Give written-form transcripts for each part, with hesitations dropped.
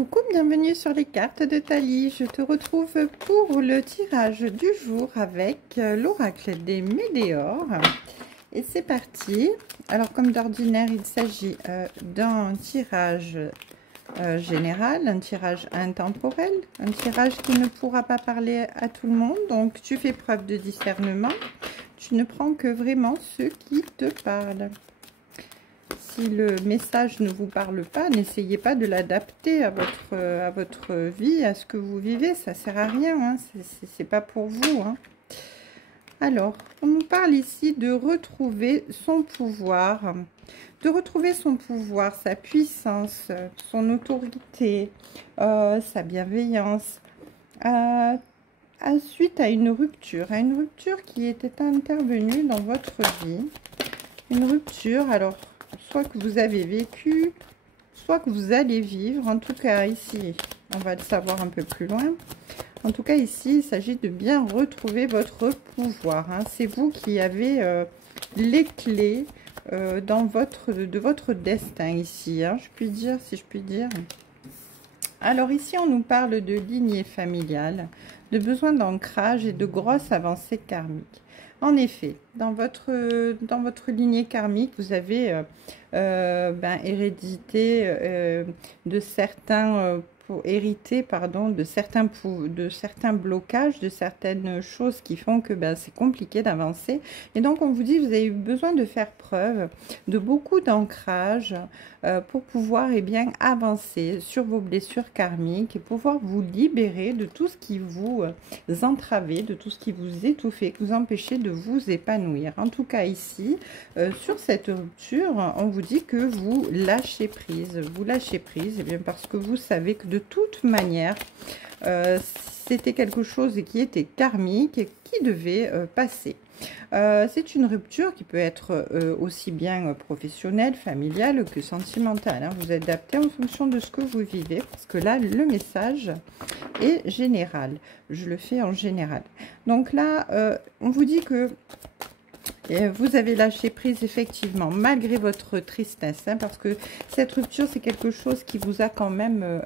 Coucou, bienvenue sur les cartes de Thalie. Je te retrouve pour le tirage du jour avec l'oracle des Météores. Et c'est parti. Alors comme d'ordinaire, il s'agit d'un tirage général, un tirage intemporel, un tirage qui ne pourra pas parler à tout le monde. Donc tu fais preuve de discernement. Tu ne prends que vraiment ceux qui te parlent. Si le message ne vous parle pas, n'essayez pas de l'adapter à votre vie, à ce que vous vivez. Ça sert à rien, hein. C'est pas pour vous, hein. Alors, on nous parle ici de retrouver son pouvoir, sa puissance, son autorité, sa bienveillance, suite à une rupture qui était intervenue dans votre vie. Une rupture, alors, soit que vous avez vécu, soit que vous allez vivre. En tout cas, ici, on va le savoir un peu plus loin. En tout cas, ici, il s'agit de bien retrouver votre pouvoir, hein. C'est vous qui avez les clés de votre destin ici, hein, je puis dire, si je puis dire. Alors ici, on nous parle de lignée familiale, de besoin d'ancrage et de grosses avancées karmiques. En effet, dans votre lignée karmique, vous avez hérédité de certains de certains blocages, de certaines choses qui font que c'est compliqué d'avancer. Et donc on vous dit, vous avez eu besoin de faire preuve de beaucoup d'ancrage pour pouvoir avancer sur vos blessures karmiques et pouvoir vous libérer de tout ce qui vous entravait, de tout ce qui vous étouffait, qui vous empêchait de vous épanouir. En tout cas ici, sur cette rupture, on vous dit que vous lâchez prise. Vous lâchez prise, et bien parce que vous savez que de toute manière, c'était quelque chose qui était karmique et qui devait passer. C'est une rupture qui peut être aussi bien professionnelle, familiale que sentimentale, hein. Vous adaptez en fonction de ce que vous vivez, parce que là, le message est général. Je le fais en général. Donc là, on vous dit que vous avez lâché prise effectivement, malgré votre tristesse, hein, parce que cette rupture, c'est quelque chose qui vous a quand même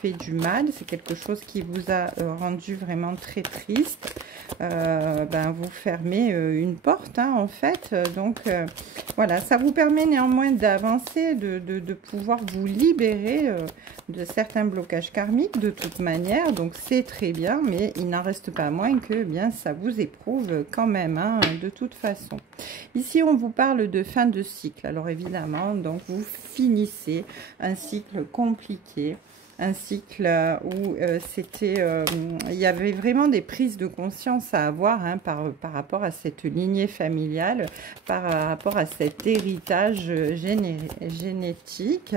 fait du mal, c'est quelque chose qui vous a rendu vraiment très triste. Vous fermez une porte, hein, en fait. Donc, voilà, ça vous permet néanmoins d'avancer, de pouvoir vous libérer de certains blocages karmiques de toute manière. Donc, c'est très bien, mais il n'en reste pas moins que ça vous éprouve quand même, hein, de toute façon. Ici, on vous parle de fin de cycle. Alors, évidemment, donc vous finissez un cycle compliqué. Un cycle où il y avait vraiment des prises de conscience à avoir, hein, par rapport à cette lignée familiale, par rapport à cet héritage génétique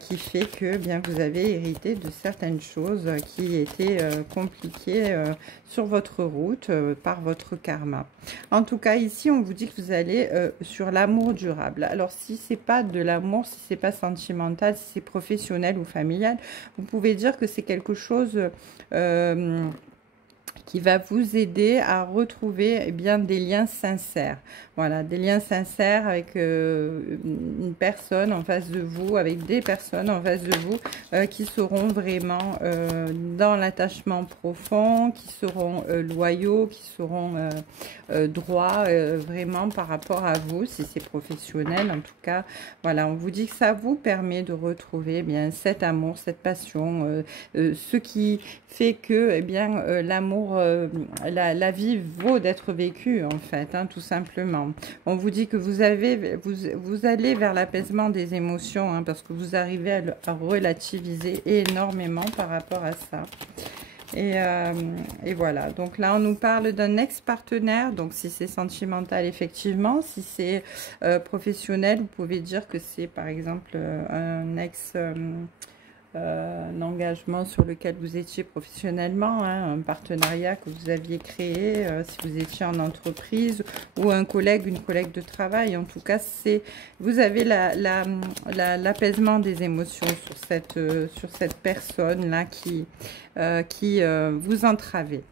qui fait que vous avez hérité de certaines choses qui étaient compliquées sur votre route par votre karma. En tout cas, ici, on vous dit que vous allez sur l'amour durable. Alors, si c'est pas de l'amour, si c'est pas sentimental, si c'est professionnel ou familial, vous pouvez dire que c'est quelque chose qui va vous aider à retrouver des liens sincères. Voilà, des liens sincères avec une personne en face de vous, avec des personnes en face de vous qui seront vraiment dans l'attachement profond, qui seront loyaux, qui seront droits vraiment par rapport à vous, si c'est professionnel en tout cas. Voilà, on vous dit que ça vous permet de retrouver cet amour, cette passion, ce qui fait que l'amour, la vie vaut d'être vécue en fait, hein, tout simplement. On vous dit que vous allez vers l'apaisement des émotions, hein, parce que vous arrivez à relativiser énormément par rapport à ça. Et voilà, donc là on nous parle d'un ex-partenaire, donc si c'est sentimental effectivement, si c'est professionnel, vous pouvez dire que c'est par exemple un engagement sur lequel vous étiez professionnellement, hein, un partenariat que vous aviez créé, si vous étiez en entreprise, ou un collègue, une collègue de travail. En tout cas, vous avez l'apaisement des émotions sur cette personne-là qui vous entravait.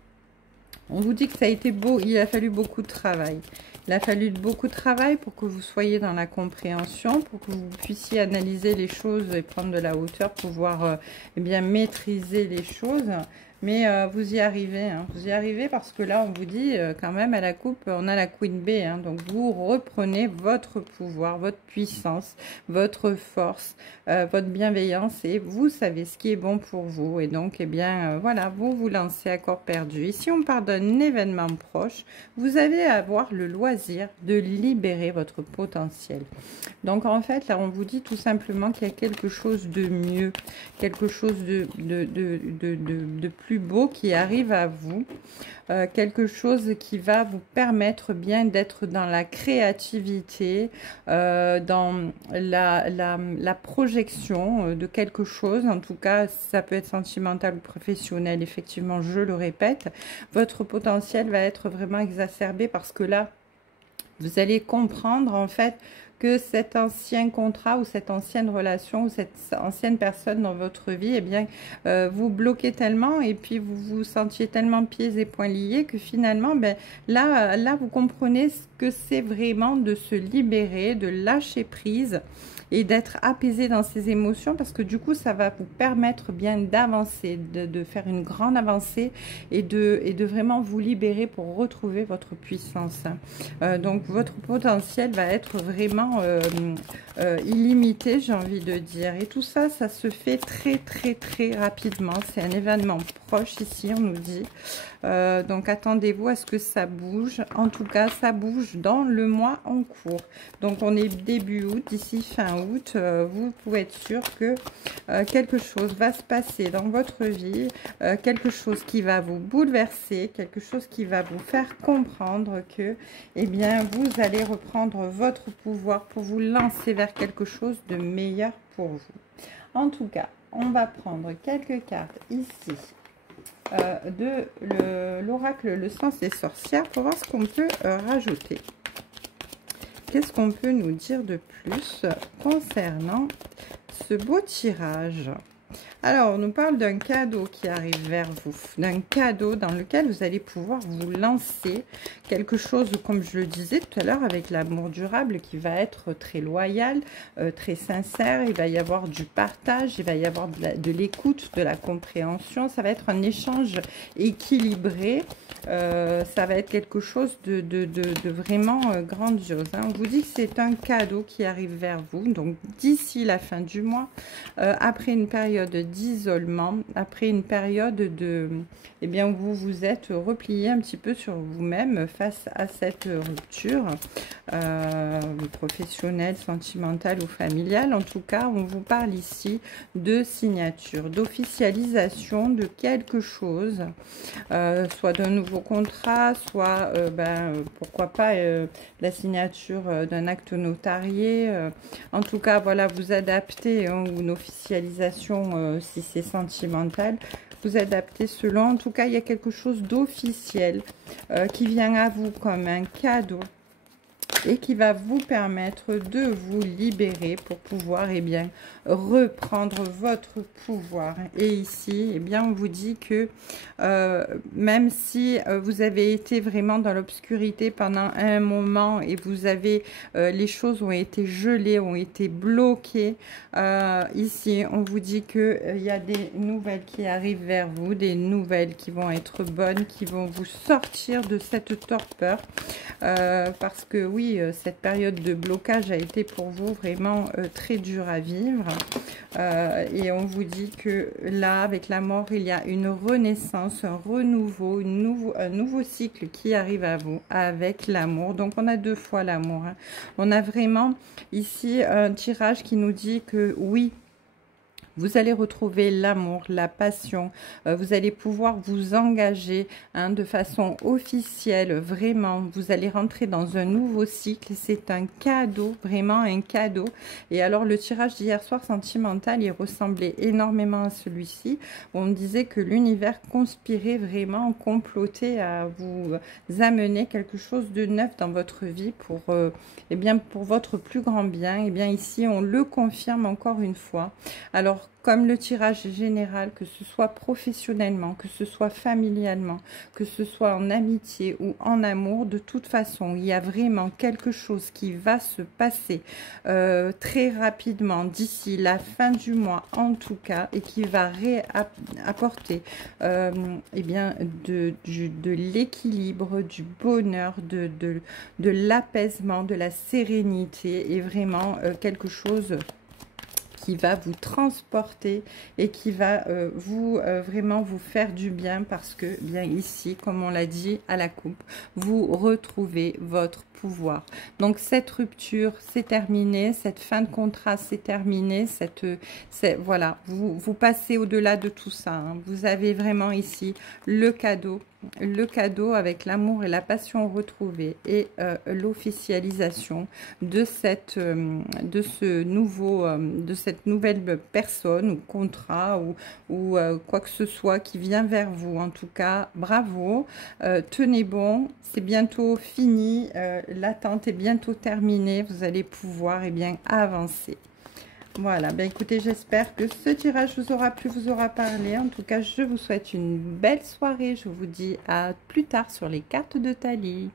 On vous dit que ça a été beau, il a fallu beaucoup de travail. Il a fallu beaucoup de travail pour que vous soyez dans la compréhension, pour que vous puissiez analyser les choses et prendre de la hauteur, pouvoir eh bien maîtriser les choses. Mais vous y arrivez, hein. Vous y arrivez parce que là, on vous dit quand même à la coupe, on a la Queen B. Hein, donc, vous reprenez votre pouvoir, votre puissance, votre force, votre bienveillance et vous savez ce qui est bon pour vous. Et donc, eh bien, voilà, vous vous lancez à corps perdu. Ici, on parle d'un événement proche. Vous allez avoir le loisir de libérer votre potentiel. Donc, en fait, là, on vous dit tout simplement qu'il y a quelque chose de mieux, quelque chose de plus beau qui arrive à vous, quelque chose qui va vous permettre bien d'être dans la créativité, dans la projection de quelque chose. En tout cas, ça peut être sentimental ou professionnel, effectivement, je le répète. Votre potentiel va être vraiment exacerbé parce que là, vous allez comprendre en fait que cet ancien contrat ou cette ancienne relation ou cette ancienne personne dans votre vie, eh bien, vous bloquez tellement et puis vous vous sentiez tellement pieds et poings liés que finalement, ben, là, vous comprenez ce que c'est vraiment de se libérer, de lâcher prise et d'être apaisé dans ses émotions parce que du coup, ça va vous permettre bien d'avancer, de faire une grande avancée et de vraiment vous libérer pour retrouver votre puissance. Donc, votre potentiel va être vraiment illimité, j'ai envie de dire. Et tout ça, ça se fait très rapidement. C'est un événement proche ici, on nous dit. Donc, attendez-vous à ce que ça bouge. En tout cas, ça bouge dans le mois en cours. Donc, on est début août, d'ici fin août. Vous pouvez être sûr que quelque chose va se passer dans votre vie, quelque chose qui va vous bouleverser, quelque chose qui va vous faire comprendre que, eh bien, vous allez reprendre votre pouvoir pour vous lancer vers quelque chose de meilleur pour vous. En tout cas, on va prendre quelques cartes ici de l'oracle Le Sens des Sorcières pour voir ce qu'on peut rajouter. Qu'est-ce qu'on peut nous dire de plus concernant ce beau tirage? Alors, on nous parle d'un cadeau qui arrive vers vous, d'un cadeau dans lequel vous allez pouvoir vous lancer quelque chose, comme je le disais tout à l'heure, avec l'amour durable qui va être très loyal, très sincère. Il va y avoir du partage, il va y avoir de l'écoute, de la compréhension. Ça va être un échange équilibré. Ça va être quelque chose de vraiment grandiose. Hein. On vous dit que c'est un cadeau qui arrive vers vous. Donc, d'ici la fin du mois, après une période d'isolement, après une période eh bien, où vous vous êtes replié un petit peu sur vous-même face à cette rupture professionnelle, sentimentale ou familiale. En tout cas, on vous parle ici de signature, d'officialisation de quelque chose, soit d'un nouveau contrat, soit, pourquoi pas, la signature d'un acte notarié. En tout cas, voilà, vous adaptez ou une officialisation si c'est sentimental. Vous adaptez selon. En tout cas, il y a quelque chose d'officiel qui vient à vous comme un cadeau et qui va vous permettre de vous libérer pour pouvoir bien reprendre votre pouvoir. Et ici, bien, on vous dit que même si vous avez été vraiment dans l'obscurité pendant un moment et vous avez les choses ont été gelées, ont été bloquées, ici, on vous dit que il y a des nouvelles qui arrivent vers vous, des nouvelles qui vont être bonnes, qui vont vous sortir de cette torpeur, parce que oui, cette période de blocage a été pour vous vraiment très dure à vivre. Et on vous dit que là, avec la mort, il y a une renaissance, un renouveau, un nouveau cycle qui arrive à vous avec l'amour. Donc, on a deux fois l'amour. Hein. On a vraiment ici un tirage qui nous dit que oui, vous allez retrouver l'amour, la passion. Vous allez pouvoir vous engager de façon officielle, vraiment. Vous allez rentrer dans un nouveau cycle. C'est un cadeau, vraiment un cadeau. Et alors, le tirage d'hier soir sentimental, il ressemblait énormément à celui-ci. On me disait que l'univers conspirait vraiment, complotait à vous amener quelque chose de neuf dans votre vie pour, pour votre plus grand bien. Et bien ici, on le confirme encore une fois. Alors, Alors, comme le tirage est général, que ce soit professionnellement, que ce soit familialement, que ce soit en amitié ou en amour, de toute façon, il y a vraiment quelque chose qui va se passer très rapidement d'ici la fin du mois en tout cas, et qui va apporter eh bien, de l'équilibre, du bonheur, de l'apaisement, de la sérénité, et vraiment quelque chose qui va vous transporter et qui va vraiment vous faire du bien, parce que bien ici, comme on l'a dit à la coupe, vous retrouvez votre pouvoir. Donc cette rupture, c'est terminé, cette fin de contrat, c'est terminé, voilà, vous passez au-delà de tout ça, hein. Vous avez vraiment ici le cadeau avec l'amour et la passion retrouvée, et l'officialisation de cette nouvelle personne ou contrat ou quoi que ce soit qui vient vers vous. En tout cas, bravo, tenez bon, c'est bientôt fini, l'attente est bientôt terminée, vous allez pouvoir bien avancer. Voilà, ben écoutez, j'espère que ce tirage vous aura plu, vous aura parlé. En tout cas, je vous souhaite une belle soirée. Je vous dis à plus tard sur les cartes de Thalie.